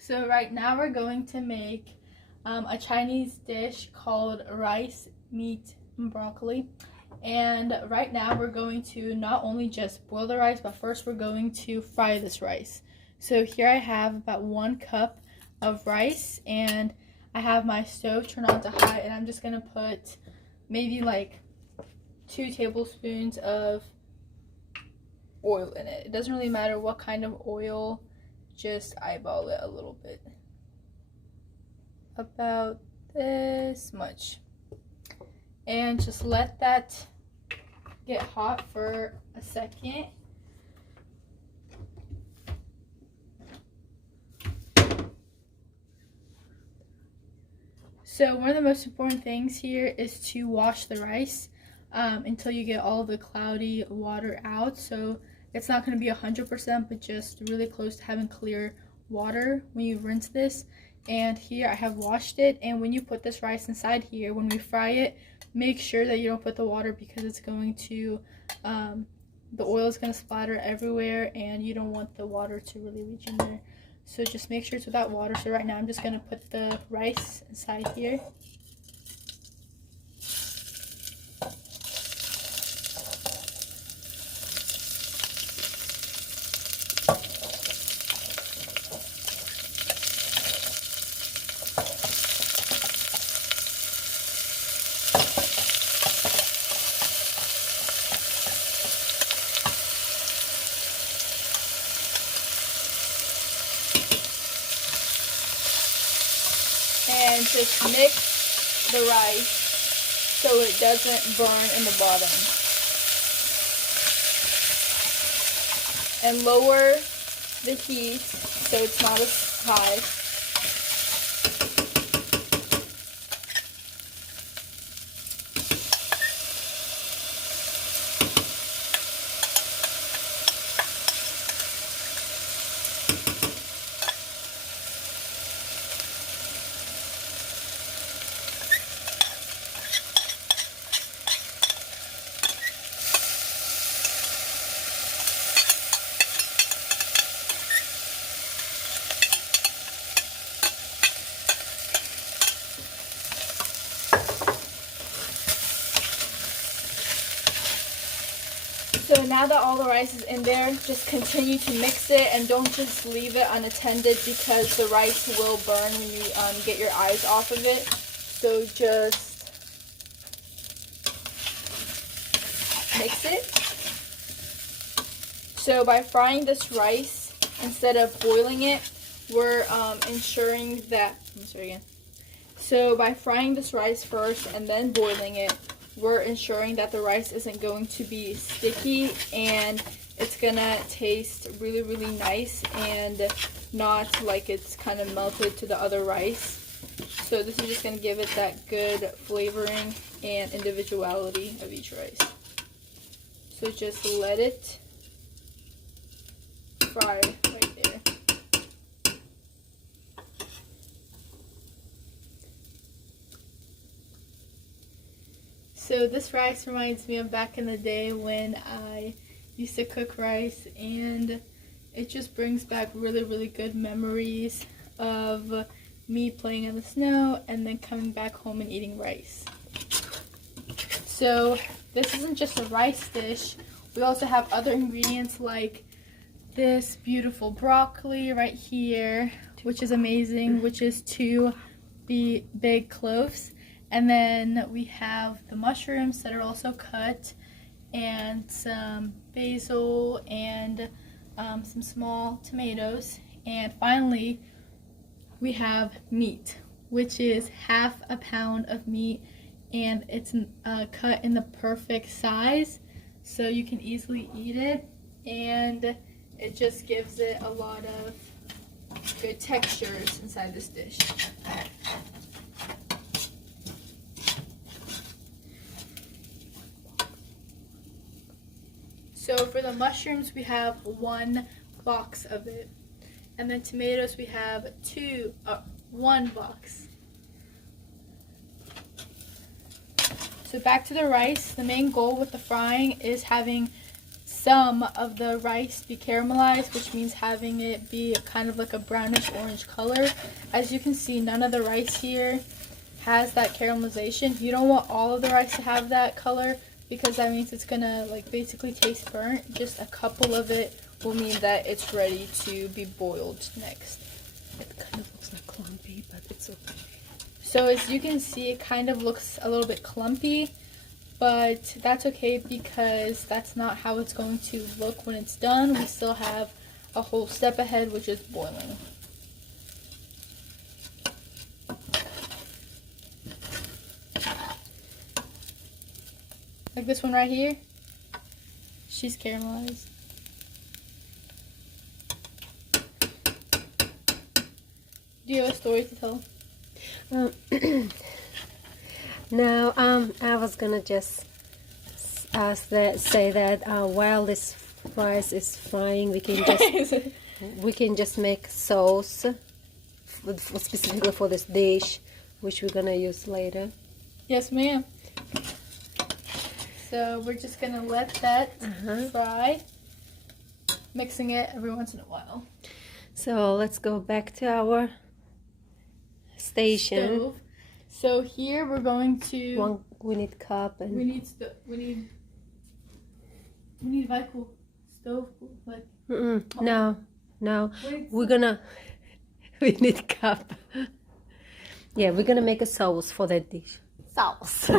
So right now we're going to make a Chinese dish called rice, meat, and broccoli. And right now we're going to not only just boil the rice, but first we're going to fry this rice. So here I have about 1 cup of rice, and I have my stove turned on to high, and I'm just going to put maybe like 2 tablespoons of oil in it. It doesn't really matter what kind of oil, just eyeball it a little bit. About this much. And just let that get hot for a second. So one of the most important things here is to wash the rice until you get all the cloudy water out. So it's not going to be 100%, but just really close to having clear water when you rinse this. And here I have washed it, and when you put this rice inside here, when we fry it, make sure that you don't put the water, because it's going to, the oil is going to splatter everywhere, and you don't want the water to really reach in there. So just make sure it's without water. So right now I'm just going to put the rice inside here. And just mix the rice so it doesn't burn in the bottom. And lower the heat so it's not as high. So now that all the rice is in there, just continue to mix it, and don't just leave it unattended, because the rice will burn when you get your eyes off of it. So just mix it. So by frying this rice instead of boiling it, we're ensuring that, So by frying this rice first and then boiling it, we're ensuring that the rice isn't going to be sticky, and it's gonna taste really, really nice and not like it's kind of melted to the other rice. So this is just gonna give it that good flavoring and individuality of each rice. So just let it fry right there. So this rice reminds me of back in the day when I used to cook rice, and it just brings back really, really good memories of me playing in the snow and then coming back home and eating rice. So this isn't just a rice dish. We also have other ingredients like this beautiful broccoli right here, which is amazing, which is 2 big cloves. And then we have the mushrooms that are also cut, and some basil, and some small tomatoes. And finally, we have meat, which is ½ a pound of meat, and it's cut in the perfect size, so you can easily eat it, and it just gives it a lot of good textures inside this dish. So for the mushrooms, we have 1 box of it. And then tomatoes, we have 1 box. So back to the rice. The main goal with the frying is having some of the rice be caramelized, which means having it be kind of like a brownish orange color. As you can see, none of the rice here has that caramelization. You don't want all of the rice to have that color because that means it's gonna like basically taste burnt. Just a couple of it will mean that it's ready to be boiled next. It kind of looks like clumpy, but it's okay. So as you can see, it kind of looks a little bit clumpy, but that's okay because that's not how it's going to look when it's done. We still have a whole step ahead, which is boiling. Like this one right here, she's caramelized. Do you have a story to tell? No, I was gonna just say that while this rice is frying, we can just make sauce specifically for this dish, which we're gonna use later. Yes, ma'am. So we're just gonna let that fry, mixing it every once in a while. So let's go back to our station. Stove. So here we're going to. We need cup and we need Vicul stove like. No, we're gonna. We need cup. Yeah, we're gonna make a sauce for that dish. Sauce.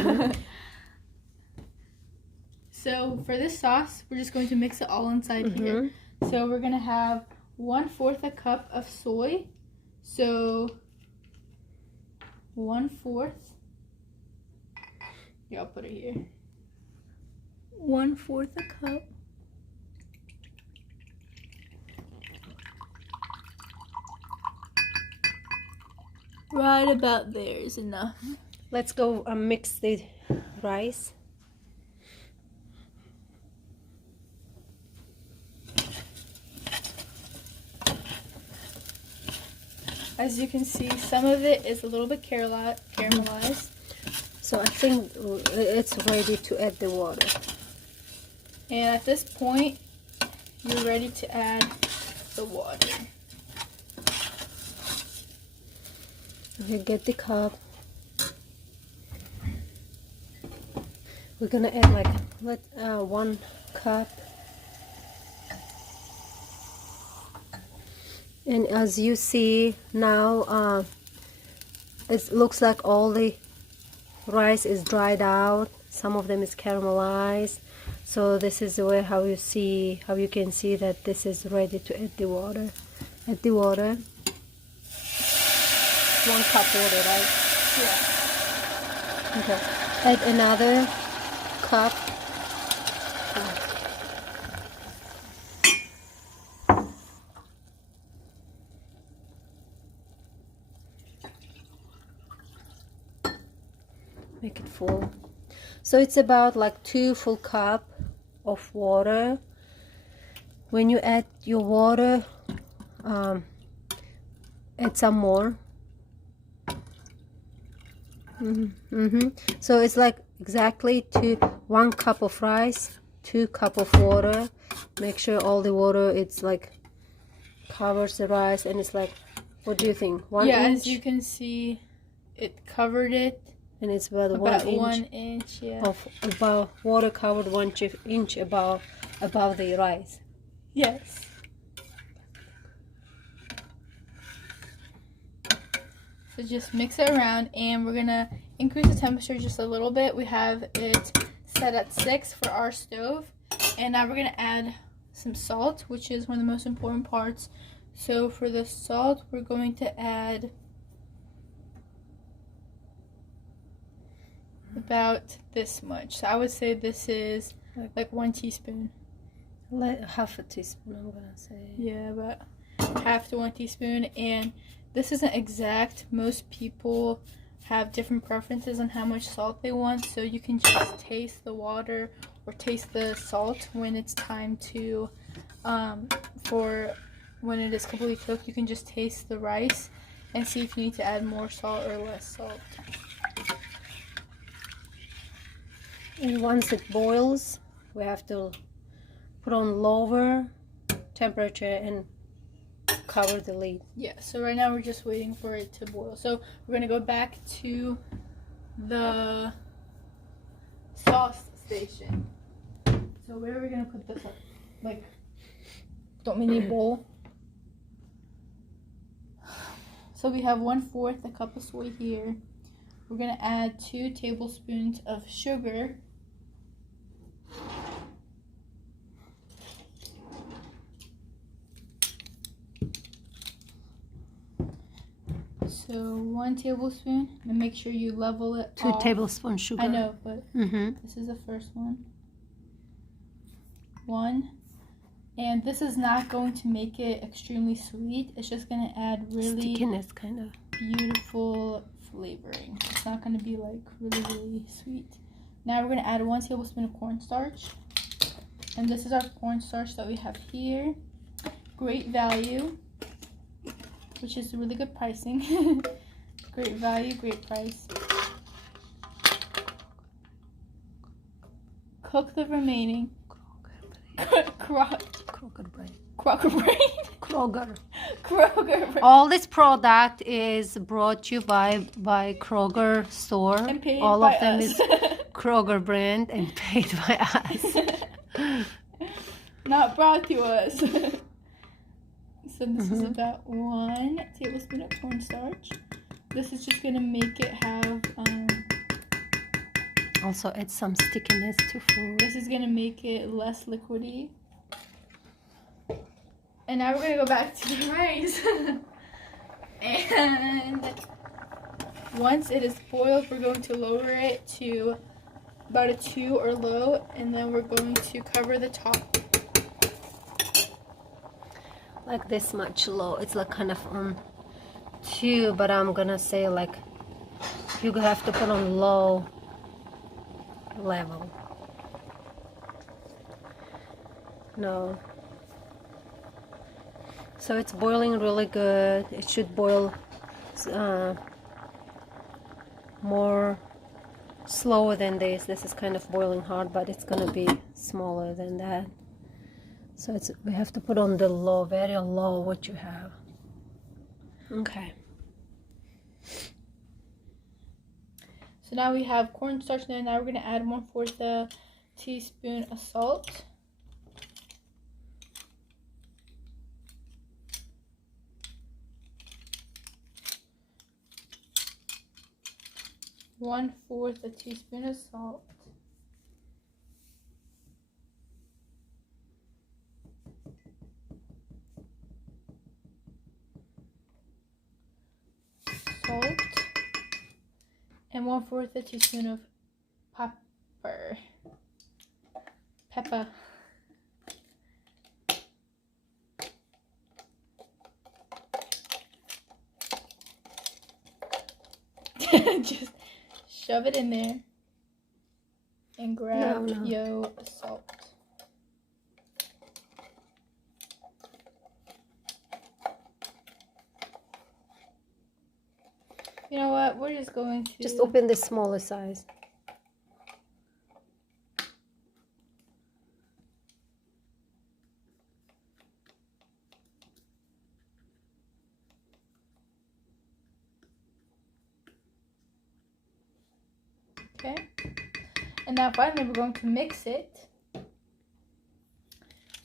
So for this sauce, we're just going to mix it all inside here. So we're gonna have 1/4 a cup of soy. So 1/4. Yeah, I'll put it here. 1/4 a cup. Right about there is enough. Let's go mix the rice. As you can see, some of it is a little bit caramelized. So I think it's ready to add the water. And at this point, you're ready to add the water. Okay, get the cup. We're gonna add like 1 cup. And as you see now, it looks like all the rice is dried out. Some of them is caramelized. So this is the way how you can see that this is ready to add the water. Add the water. 1 cup water, right? Yeah. Okay. Add another cup. Make it full. So it's about like 2 full cup of water. When you add your water, add some more. So it's like exactly 1 cup of rice, 2 cup of water. Make sure all the water it's like covers the rice, and it's like, what do you think? 1 inch? Yeah, as you can see, it covered it. And it's about 1 inch, yeah. of about water covered 1 inch above the rice. Yes. So just mix it around, and we're gonna increase the temperature just a little bit. We have it set at 6 for our stove, and now we're gonna add some salt, which is one of the most important parts. So for the salt, we're going to add about this much. So I would say this is like 1 teaspoon. Half a teaspoon, I'm gonna say. Yeah, about half to 1 teaspoon. And this isn't exact. Most people have different preferences on how much salt they want, so you can just taste the water or taste the salt when it's time to for when it is completely cooked. You can just taste the rice and see if you need to add more salt or less salt. And once it boils, we have to put on lower temperature and cover the lid. Yeah, so right now we're just waiting for it to boil. So we're gonna go back to the sauce station. So where are we gonna put this up? Like, don't we need a bowl? So we have 1/4 a cup of soy here. We're gonna add 2 tablespoons of sugar. So 1 tablespoon, and make sure you level it 2 off. tablespoons sugar. I know, but this is the first one. 1. And this is not going to make it extremely sweet. It's just going to add really stickiness, kind of beautiful flavoring. It's not going to be like really, really sweet. Now we're going to add 1 tablespoon of cornstarch. And this is our cornstarch that we have here. Great value, which is really good pricing. Great value, great price. Cook the remaining. Kroger brand. Kroger brand. All this product is brought to you by Kroger store. And paid all by of them us. is Kroger brand and paid by us. Not brought to us. So this is about 1 tablespoon of cornstarch. This is just gonna make it have also add some stickiness to food. this is gonna make it less liquidy. And now we're gonna go back to the rice. And once it is boiled, we're going to lower it to about a 2 or low, and then we're going to cover the top. Like this much low. It's like kind of 2, but I'm gonna say like you have to put on low level. No. So it's boiling really good. It should boil more slower than this. This is kind of boiling hard, but it's gonna be smaller than that. So we have to put on the low, very low, what you have. Okay. So now we have cornstarch there. Now we're going to add 1/4 teaspoon of salt. One-fourth a teaspoon of salt. Salt. And 1/4 a teaspoon of pepper. Just shove it in there and grab your salt. You know what? We're just going to just open the smaller size. Okay. And now finally we're going to mix it.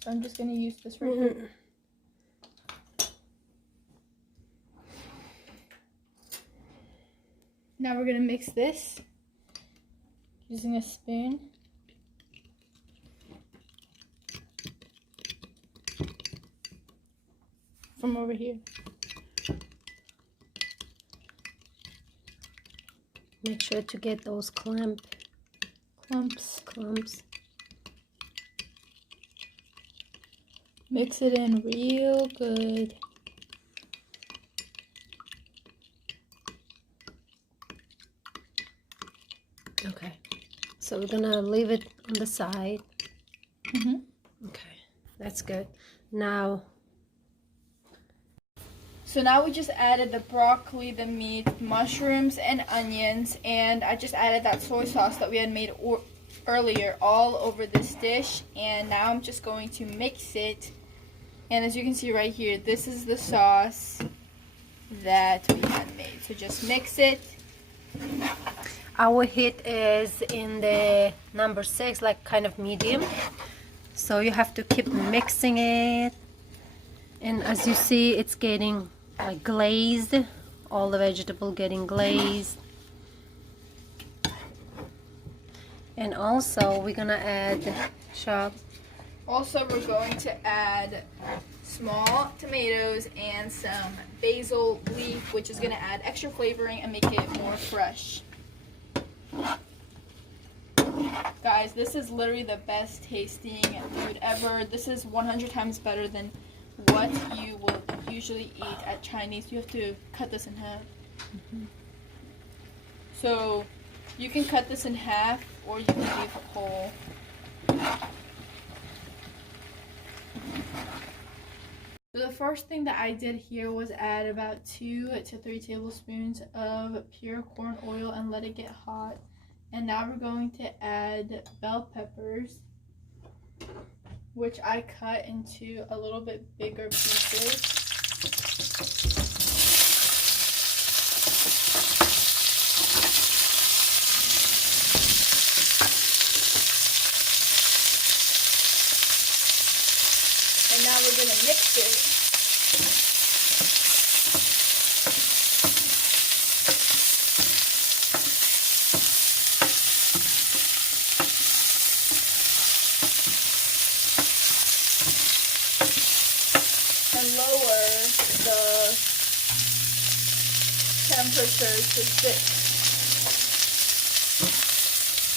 So I'm just going to use this right here. Now we're going to mix this using a spoon. From over here. Make sure to get those clumps. Mix it in real good. Okay, so we're gonna leave it on the side. Okay, that's good. Now, so now we just added the broccoli, the meat, mushrooms, and onions, and I just added that soy sauce that we had made earlier all over this dish, and now I'm just going to mix it. And as you can see right here, this is the sauce that we had made. So just mix it. Our heat is in the number 6, like kind of medium. So you have to keep mixing it. And as you see, it's getting like glazed. All the vegetable getting glazed. And also we're gonna add Also, we're going to add small tomatoes and some basil leaf, which is going to add extra flavoring and make it more fresh. Guys, this is literally the best tasting food ever. This is 100 times better than what you will usually eat at Chinese. You have to cut this in half. So you can cut this in half, or you can leave it whole. So the first thing that I did here was add about 2 to 3 tablespoons of pure corn oil and let it get hot. And now we're going to add bell peppers, which I cut into a little bit bigger pieces. And now we're going to mix it. And lower the temperature to 6.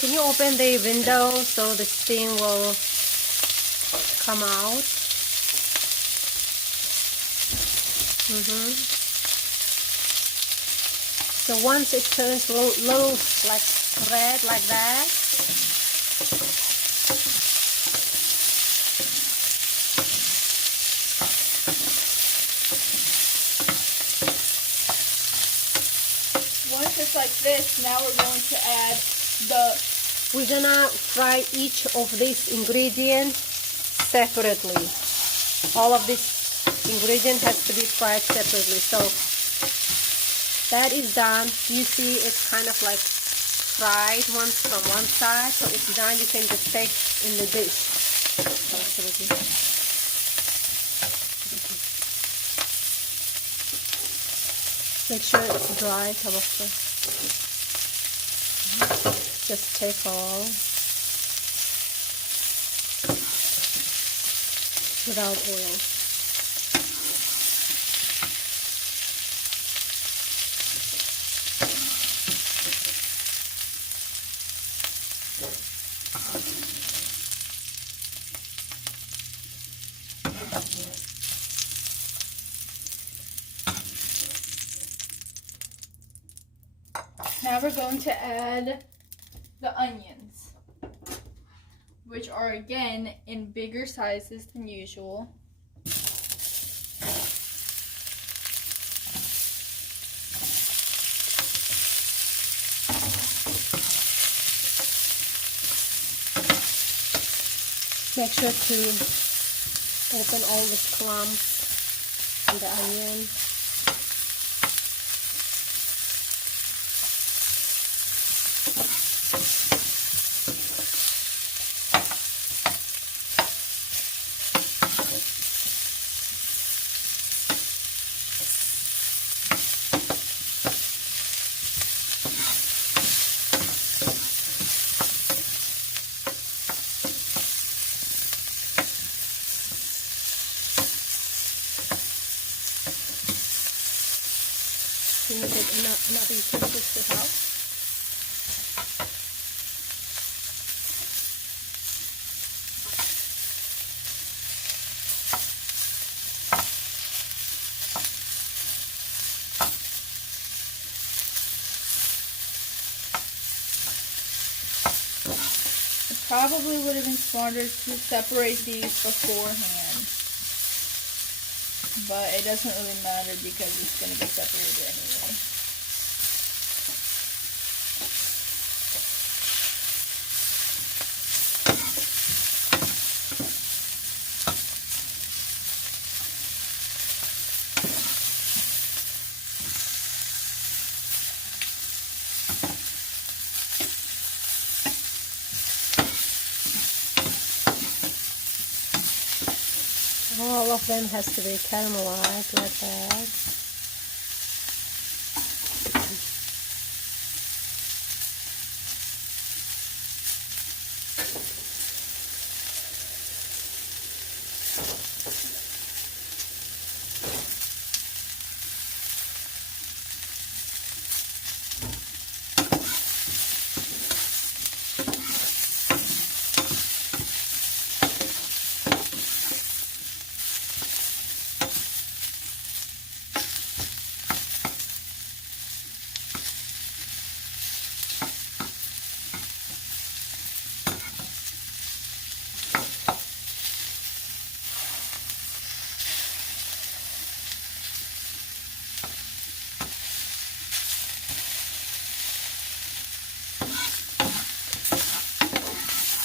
Can you open the window so the steam will come out? So once it turns low, like red, like that, once it's like this, now we're going to add we're gonna fry each of these ingredients separately. All of this ingredient has to be fried separately. So that is done. You see it's kind of like fried once from one side. So it's done. You can just take in the dish. Make sure it's dry, tabasco. Just take all without oil. Now we're going to add the onions, which are again in bigger sizes than usual. Make sure to open all the clumps in the onion. Can you take another utensils to help? It probably would have been smarter to separate these beforehand, but it doesn't really matter because it's going to get separated anyway. of them has to be caramelized like that.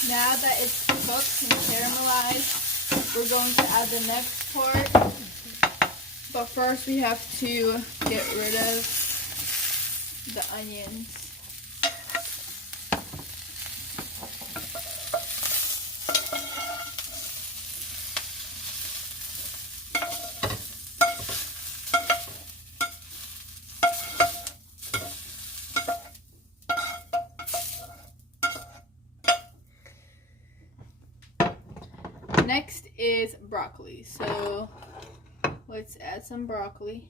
Now that it's cooked and caramelized, we're going to add the next part. But first we have to get rid of the onions. Next is broccoli. So let's add some broccoli.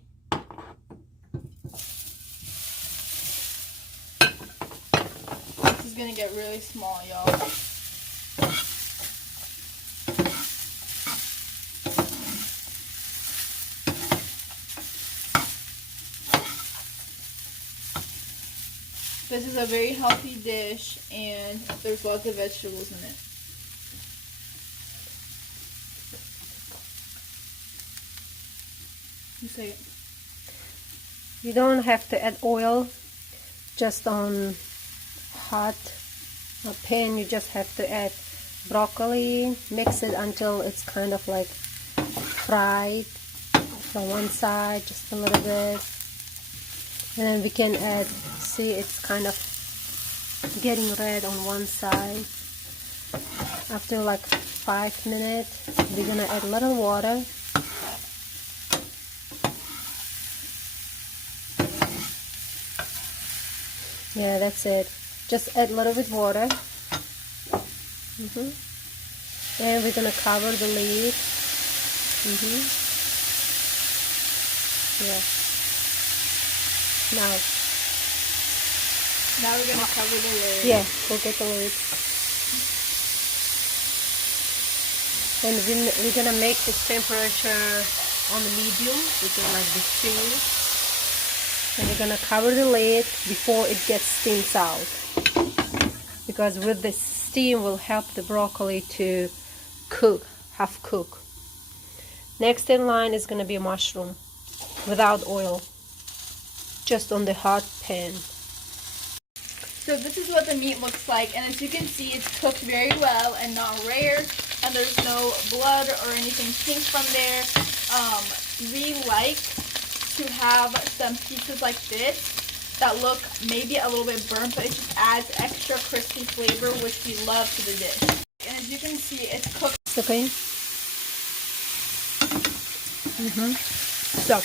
This is gonna get really small, y'all. This is a very healthy dish and there's lots of vegetables in it. You say it. You don't have to add oil, just on hot pan. You just have to add broccoli, mix it until it's kind of like fried from one side, just a little bit, and then we can add, see it's kind of getting red on one side. After like 5 minutes, we're gonna add a little water. Yeah, that's it. Just add a little bit water. And we're gonna cover the lid. Yeah. Now we're gonna cover the lid. Yeah, we'll get the lid. And we're gonna make this temperature on the medium, which is like this too. And we're gonna cover the lid before it gets steamed out, because with the steam will help the broccoli to cook, half cook. Next in line is gonna be a mushroom without oil, just on the hot pan. So this is what the meat looks like, and as you can see, it's cooked very well and not rare, and there's no blood or anything pink from there. We like to have some pieces like this that look maybe a little bit burnt, but it just adds extra crispy flavor, which we love to the dish. And as you can see, it's cooked. Okay. So